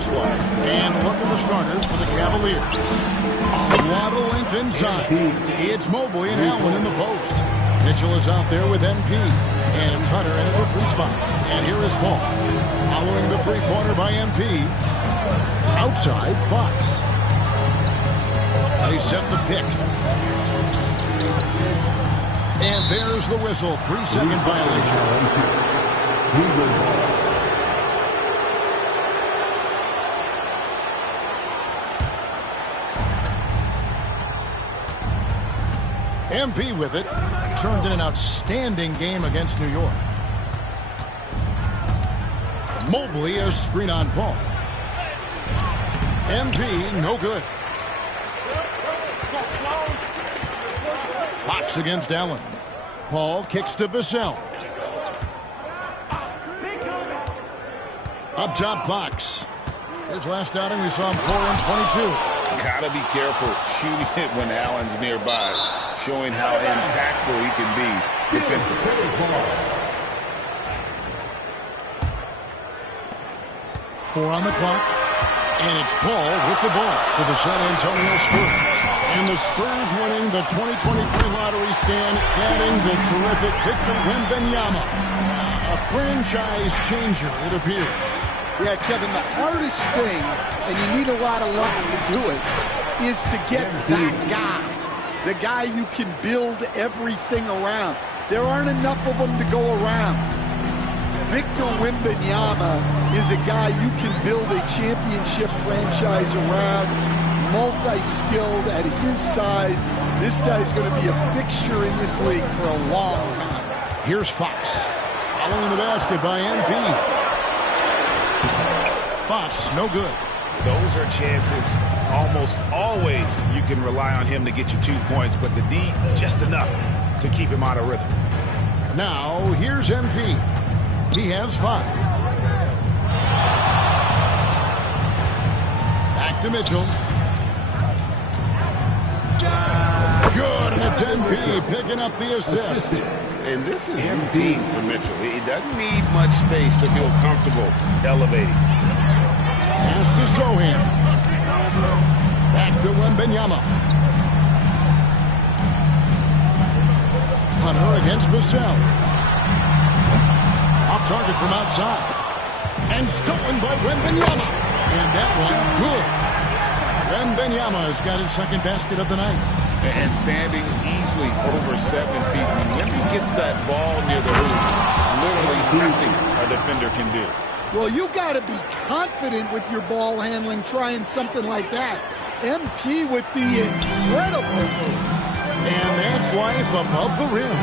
practice squad. And look at the starters for the Cavaliers. A lot of length inside. It's Mobley and Allen in the post. Mitchell is out there with MP. And it's Hunter in at the 3 spot. And here is Paul. Following the 3-pointer by MP. Outside, Fox. They set the pick. And there's the whistle. 3-second violation. MP with it. Turned in an outstanding game against New York. Mobley a screen on Paul. MP no good. Fox against Allen. Paul kicks to Vassell. Up top, Fox. His last outing, we saw him 4 and 22. Gotta be careful shooting it when Allen's nearby, showing how impactful he can be defensively. 4 on the clock. And it's Paul with the ball for the San Antonio Spurs. And the Spurs winning the 2023 lottery stand, adding the terrific Victor Wembanyama. A franchise changer, it appears. Yeah, Kevin, the hardest thing, and you need a lot of luck to do it, is to get that guy. The guy you can build everything around. There aren't enough of them to go around. Victor Wembanyama is a guy you can build a championship franchise around, multi-skilled at his size. This guy's going to be a fixture in this league for a long time. Here's Fox. Following the basket by MP. Fox, no good. Those are chances almost always you can rely on him to get you 2 points, but the D, just enough to keep him out of rhythm. Now, here's MP. He has 5. Back to Mitchell. Good, and it's MP picking up the assist. And this is routine for Mitchell. He doesn't need much space to feel comfortable elevating. Pass to Sohan. Back to Wembanyama. Hunter against Vassell. Off target from outside. And stolen by Wembanyama. And that one good. Wembanyama has got his second basket of the night. And standing easily over 7 feet. When he gets that ball near the hoop, literally nothing a defender can do. Well, you got to be confident with your ball handling trying something like that. MP with the incredible move. And that's life above the rim,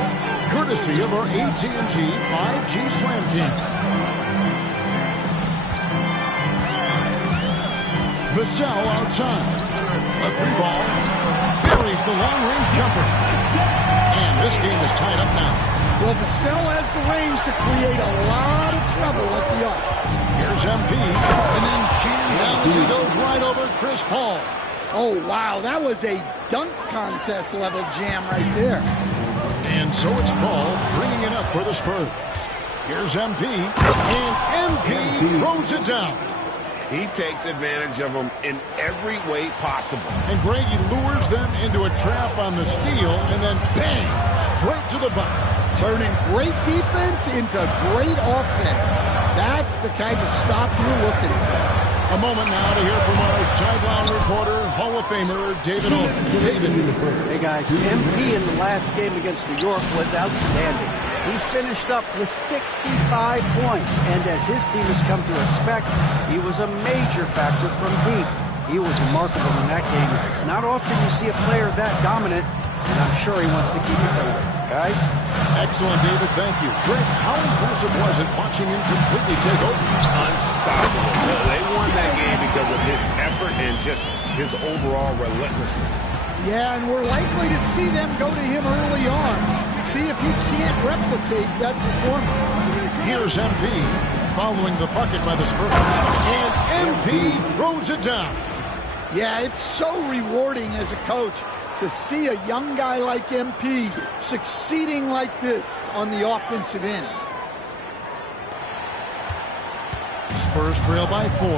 courtesy of our AT&T 5G Slam King. Vassell outside. A 3-ball. Buries the long-range jumper. And this game is tied up now. Well, Vassell has the range to create a lot of trouble at the arc. Here's MP, and then jammed down as he goes right over Chris Paul. Oh, wow, that was a dunk contest level jam right there. And so it's Paul bringing it up for the Spurs. Here's MP, and MP throws it down. He takes advantage of them in every way possible. And Greg, he lures them into a trap on the steal, and then bang, straight to the bucket. Turning great defense into great offense. That's the kind of stop you're looking for. A moment now to hear from our sideline reporter, Hall of Famer David Olin. David. Hey guys, MP in the last game against New York was outstanding. He finished up with 65 points, and as his team has come to expect, he was a major factor from deep. He was remarkable in that game. It's not often you see a player that dominant, and I'm sure he wants to keep it that way. Guys? Excellent, David. Thank you. Greg, how impressive was it watching him completely take over? Unstoppable. They won that game because of his effort and just his overall relentlessness. Yeah, and we're likely to see them go to him early on. See if he can't replicate that performance. Here's MP following the bucket by the Spurs. And MP throws it down. Yeah, it's so rewarding as a coach to see a young guy like MP succeeding like this on the offensive end. Spurs trail by 4.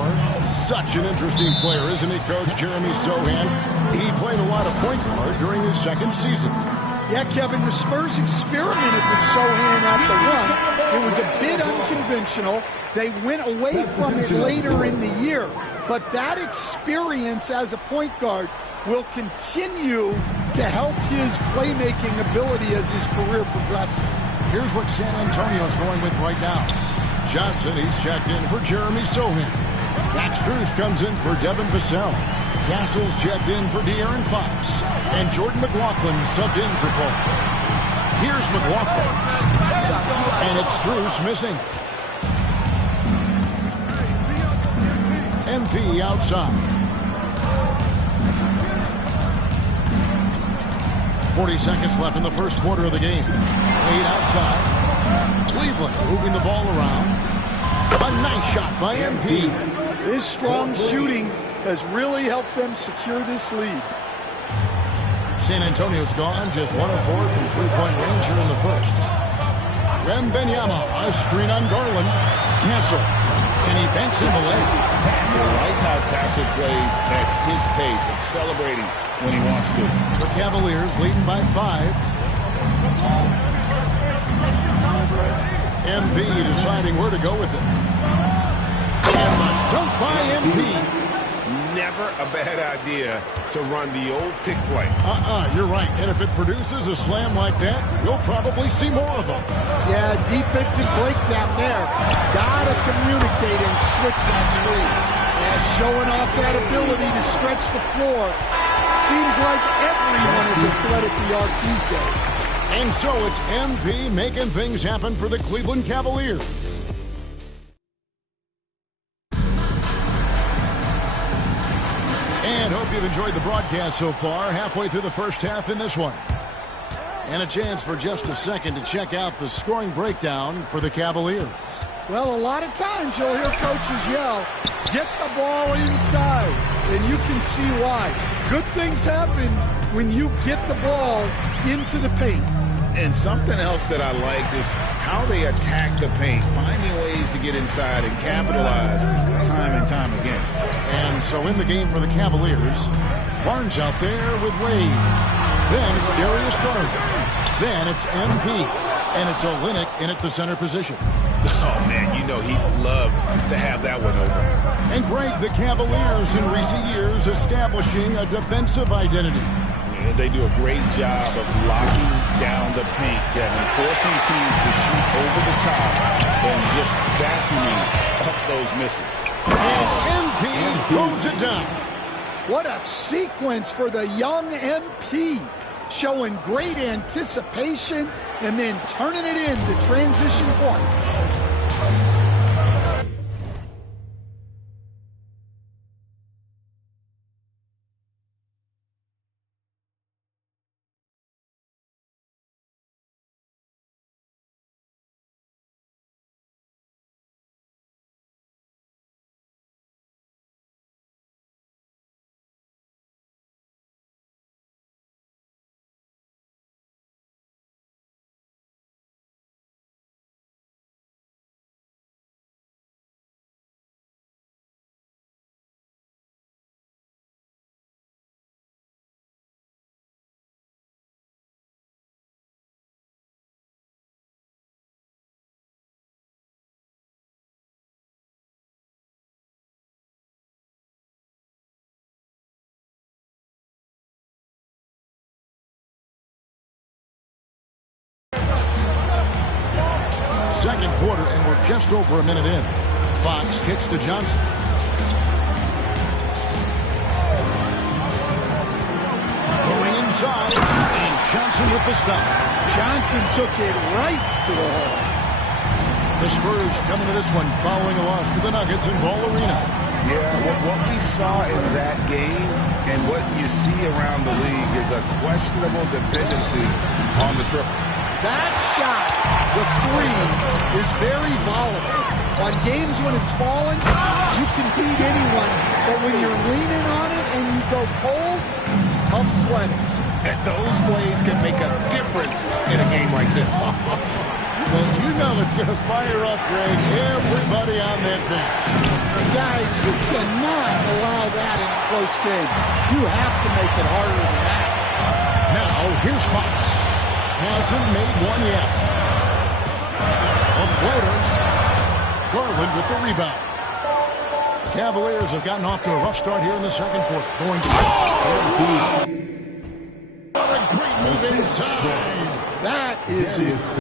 Such an interesting player, isn't he, Coach Jeremy Sohan? He played a lot of point guard during his second season. Yeah, Kevin, the Spurs experimented with Sohan at the run. It was a bit unconventional. They went away from it later in the year. But that experience as a point guard will continue to help his playmaking ability as his career progresses. Here's what San Antonio's going with right now. Johnson, he's checked in for Jeremy Sohan. Max Strus comes in for Devin Vassell. Castle's checked in for De'Aaron Fox. And Jordan McLaughlin subbed in for Paul. Here's McLaughlin. And it's Strus missing. MP outside. 40 seconds left in the first quarter of the game. Wade outside. Cleveland moving the ball around. A nice shot by MP. His strong shooting has really helped them secure this lead. San Antonio's gone just 1 of 4 from three-point range here in the first. Wembanyama, a screen on Garland. Castle, and he banks in the leg. I like how Castle plays at his pace and celebrating when he wants to. The Cavaliers leading by 5. MP deciding where to go with it. And the dunk by MP. Never a bad idea to run the old pick play. You're right. And if it produces a slam like that, you'll probably see more of them. Yeah, defensive breakdown there. Gotta communicate and switch that screen. And showing off that ability to stretch the floor. Seems like everyone is a threat at the arc these days. And so it's MP making things happen for the Cleveland Cavaliers. And hope you've enjoyed the broadcast so far. Halfway through the first half in this one. And a chance for just a second to check out the scoring breakdown for the Cavaliers. Well, a lot of times you'll hear coaches yell, get the ball inside. And you can see why. Good things happen when you get the ball into the paint. And something else that I liked is how they attack the paint, finding ways to get inside and capitalize time and time again. And so in the game for the Cavaliers, Barnes out there with Wade. Then it's Darius Garland. Then it's MP. And it's Olynyk in at the center position. Oh, man, you know he'd love to have that one over. And Greg, the Cavaliers in recent years establishing a defensive identity. Yeah, they do a great job of locking down the paint, Kevin, forcing teams to shoot over the top and just vacuuming up those misses. And MP throws it down. What a sequence for the young MP. Showing great anticipation and then turning it into transition points. Second quarter, and we're just over a minute in. Fox kicks to Johnson. Going inside, and Johnson with the stop. Johnson took it right to the hole. The Spurs coming to this one following a loss to the Nuggets in Ball Arena. Yeah, what we saw in that game and what you see around the league is a questionable dependency on the triple. That shot, the three, is very volatile. On games when it's falling, you can beat anyone. But when you're leaning on it and you go cold, tough sledding. And those plays can make a difference in a game like this. Well, you know it's going to fire up, Greg, everybody on that bench. allow that in a close game. You have to make it harder than that. Now, here's Fox. Hasn't made one yet. A floater. Garland with the rebound. Cavaliers have gotten off to a rough start here in the second quarter. Going to... Oh! What a great move inside. That is it.